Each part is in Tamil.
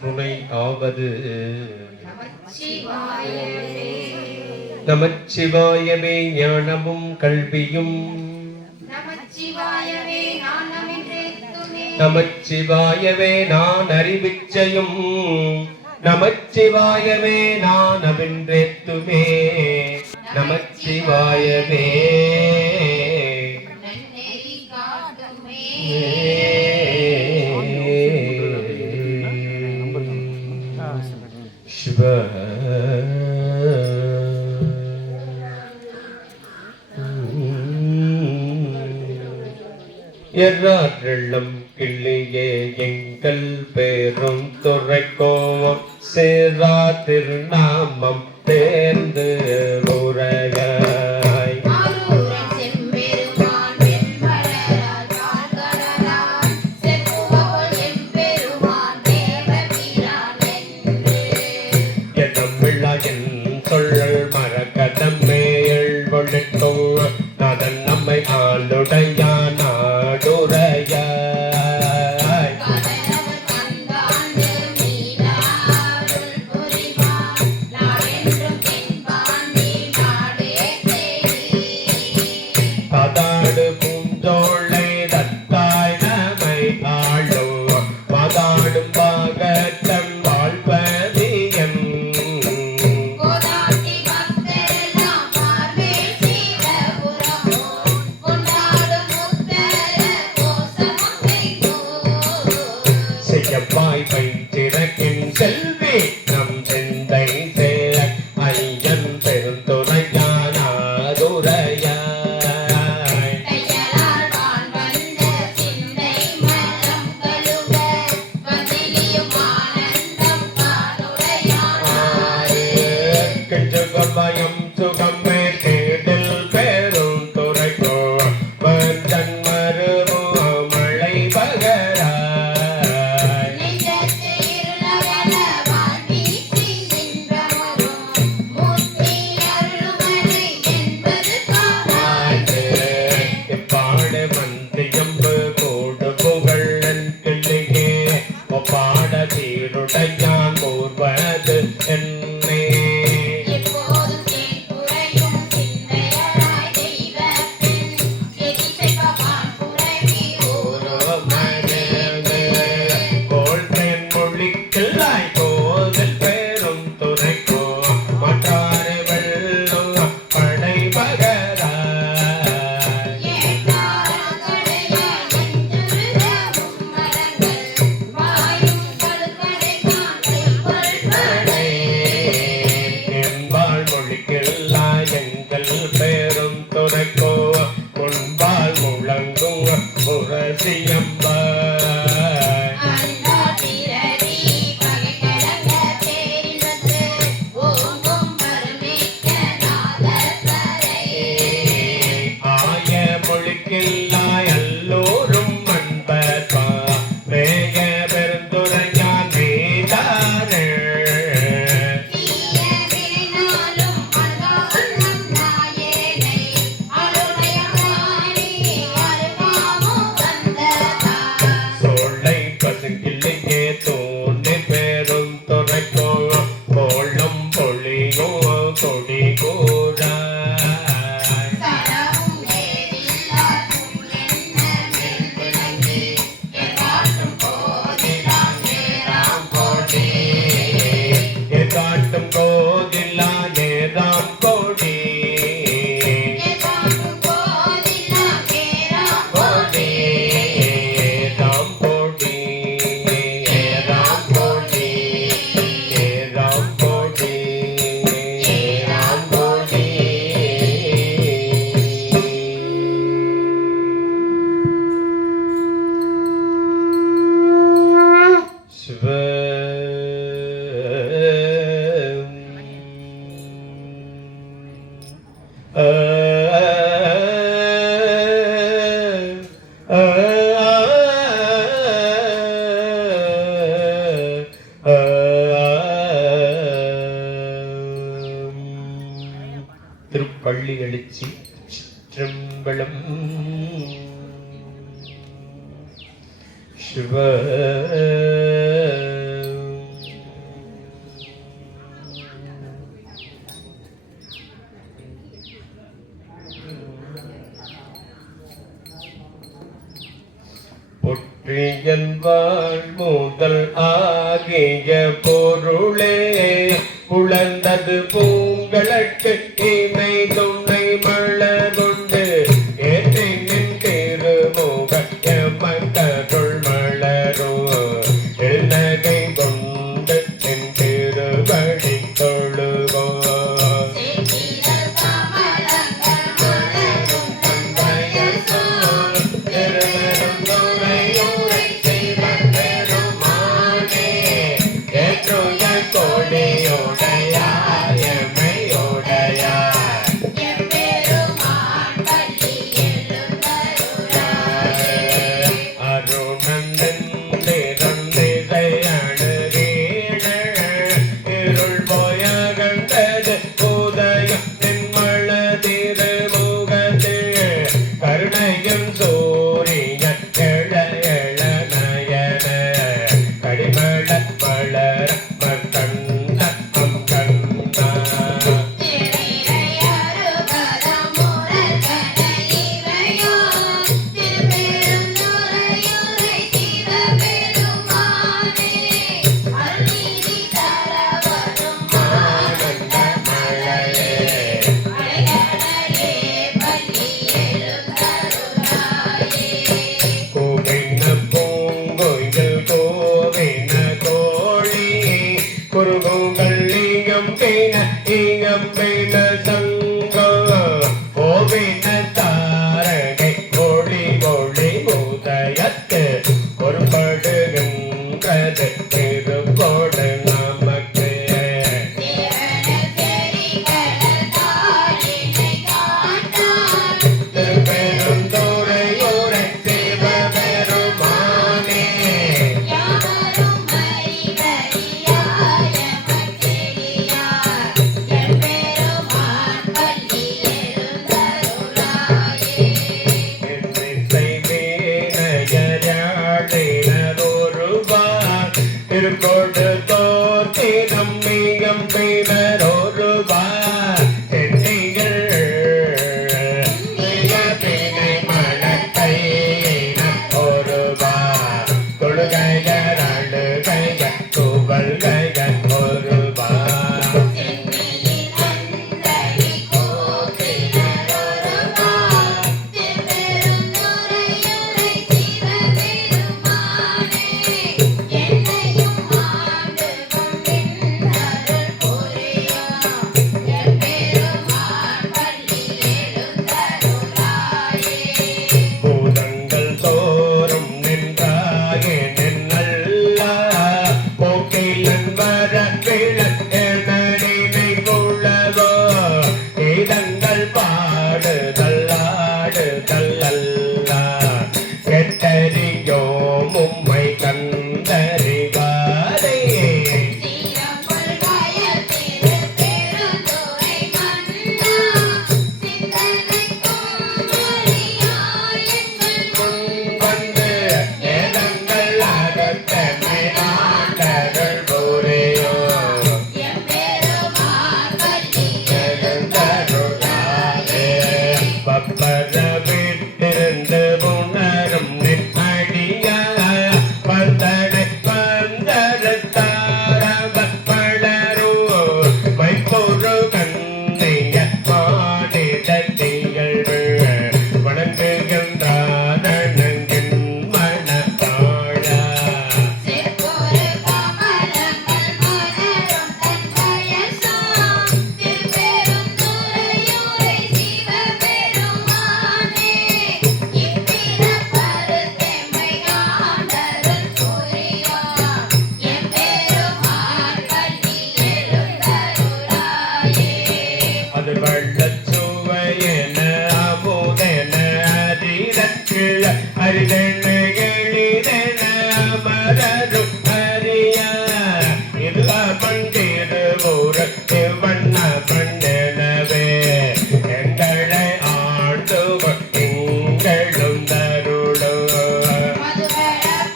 துணை ஆவது நமச்சிவாயவே ஞானமும் கல்வியும் நமச்சிவாயவே நான் அறிவிச்சையும் நமச்சிவாயவே நான் அவின்றேத்துமே நமச்சிவாயவே சிவ எறாற்றெள்ளம் கிள்ளியே எங்கள் பேரும் துறைக்கோவம் சேரா திருநாமம் தேர்ந்து உரையாய் எண்ணம் விழா என் சொல்லல் மரகதமே எழுவழித்தோ நாதன் நம்மை ஆளுடையா நாடுரையாய் பதாடு பூஞ்சோளை தத்தாய் நம்மை ஆளும் பதாடும் பாகத்தன் வாழ்பதியன் செய்யப்பாய் பைத்திறக்கின் செல்வி நம் சிந்தை சேர ஐயன் பெருந்துரையானாதுரையாய் கெஞ்சகமயம் சுகமே தேடில் பெரும் துறைக்கோ பந்தன் மருமோ மழை பகராய் பாடு மந்தியம்பு கூடு புகழன் கிள்ளியே பாட தீருடையான் கூர்வது என்னே கோல்தேன் மொழிக்கில்லாய் கோதில் பேரும் துறைக்கோ மற்றாறு வெள்ளம் படை பகராய் என்பாள் மொழிக்கில்லாய் எங்கள் பேரும் துறைக்கோ முன்பால் முழங்கும் முரசியம்பாய் ஆய மொழிக்கில்லாய் எல்லோரும் அன்பர்பா மேய பெருந்துரையான் மீதானே சோலை பசுங்கிள்ளியே தோன்றி பெரும் துறைக்கோ கோளும் பொழியோ கொடி கூடாய் சிவ பொற்றியல்வாழ் முதல் ஆகிய பொருளே புலந்தது பூங்களுக்கு இமை துணை மலருண்டு ஏற்றி நின் திருமுக எமக்கருள் மலரும் எழுநகை கொண்டு நின் திருவடி தொழுவோம்.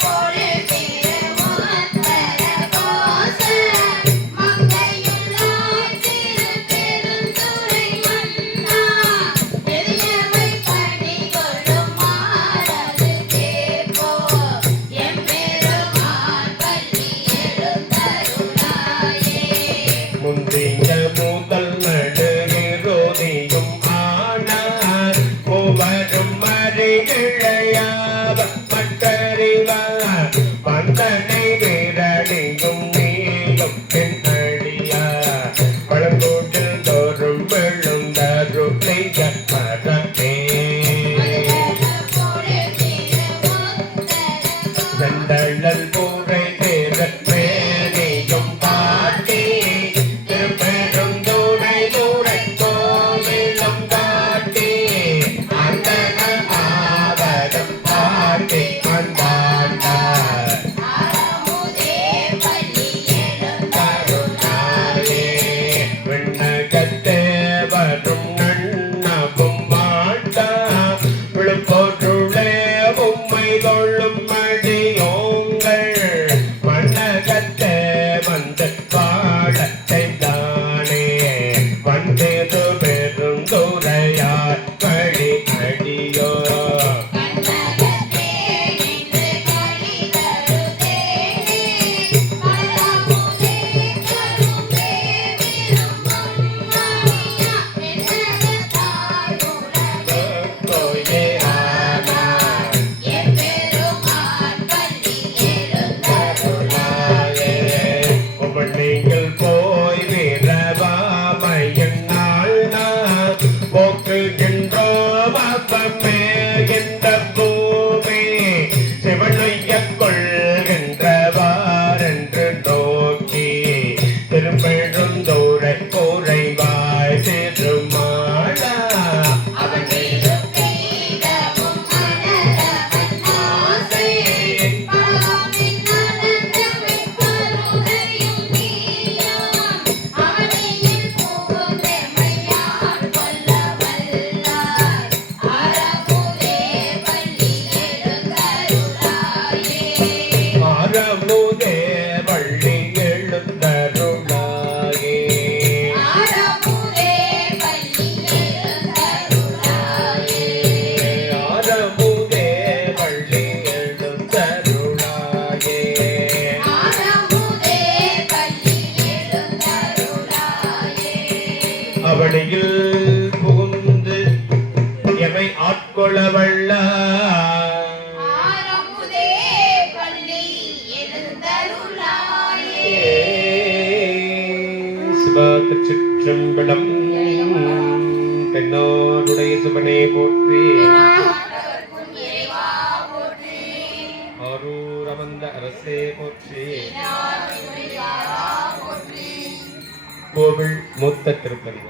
போல இழையாவ மற்றறிவார் வந்தனை விரடியும் நீயும் பின்னடியா பழங்கூட்டில் தோறும் விழுந்தருளைய மரமே செந்தழல் பூரை மேனியும் பாட்டி திருப்பெரும் தூரை தூரை கோவிலும் காட்டி அந்தன ஆவரம் பாட்டி அந்தாண்டார் கருணாயே விண்ணகத்தே வரும் நன்னவும் மாட்டா விழுப்பொருளே உம்மை கொள்ளும் மடியோங்கள் மண்ணகத்தே வந்து பாட செய்தானே வந்தேது பெரும் துறையார் வழி அடியோ நீங்கள் போய் வீரவாமையின் நாள் நான் போக்குகின்றோம் அப்பமே இந்த பூமி சிவனைய கொள்கின்றவாரென்று நோக்கி திருப்பெழும் தூரை குறைவாய் திருமாளா ஆரமுதே வள்ளி எழுந்தருளாயே ஆரமுதே வள்ளி எழுந்தருளாயே அவனியில் புகுந்து எமை ஆட்கொள்ள வல்லார் திருச்சிற்றம்பலம் தென்னாடுடைய சிவனே போற்றி ஆரூர் அமர்ந்த அரசே போற்றி கோவில் மூத்த திருப்பதி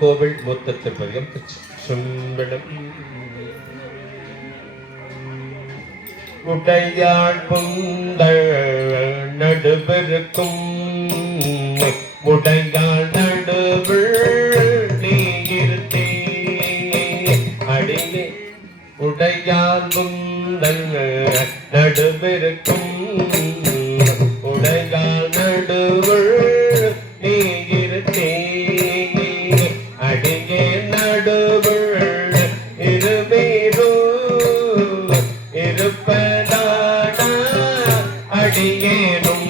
கோவில் மூத்த திருப்பதிகம் திருச்சிற்றம்பலம் உடையாள் புந்தள் நடுவிருக்கும் உடையாள் நடுவில் நீர்த்தே அடியே உடையாள் புந்தள் நடுவிருக்கும் உடையாள் நடுவில் நீர்த்தே அடியே நடுவில் இருவீரோ இருப்பதான அடியேனும்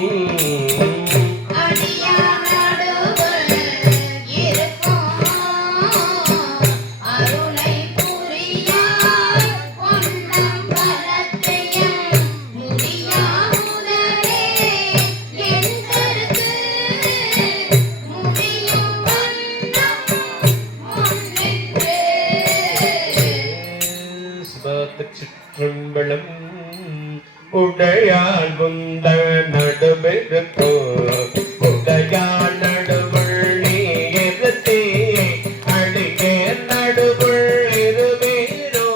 சிற்றம்பலம் உடையால் முந்த நடுமிருக்கோ உடையால் நடுவுள் நீர்த்தே அடியே நடுவுள் இருவீரோ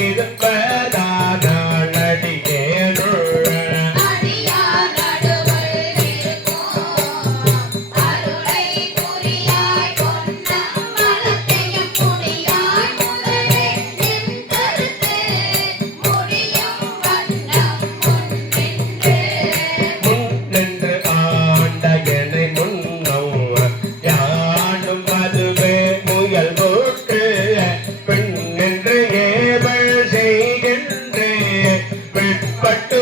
இருப்பதான அடியேனுள் முன்னின்று செய்கின்றே விட்பட்டு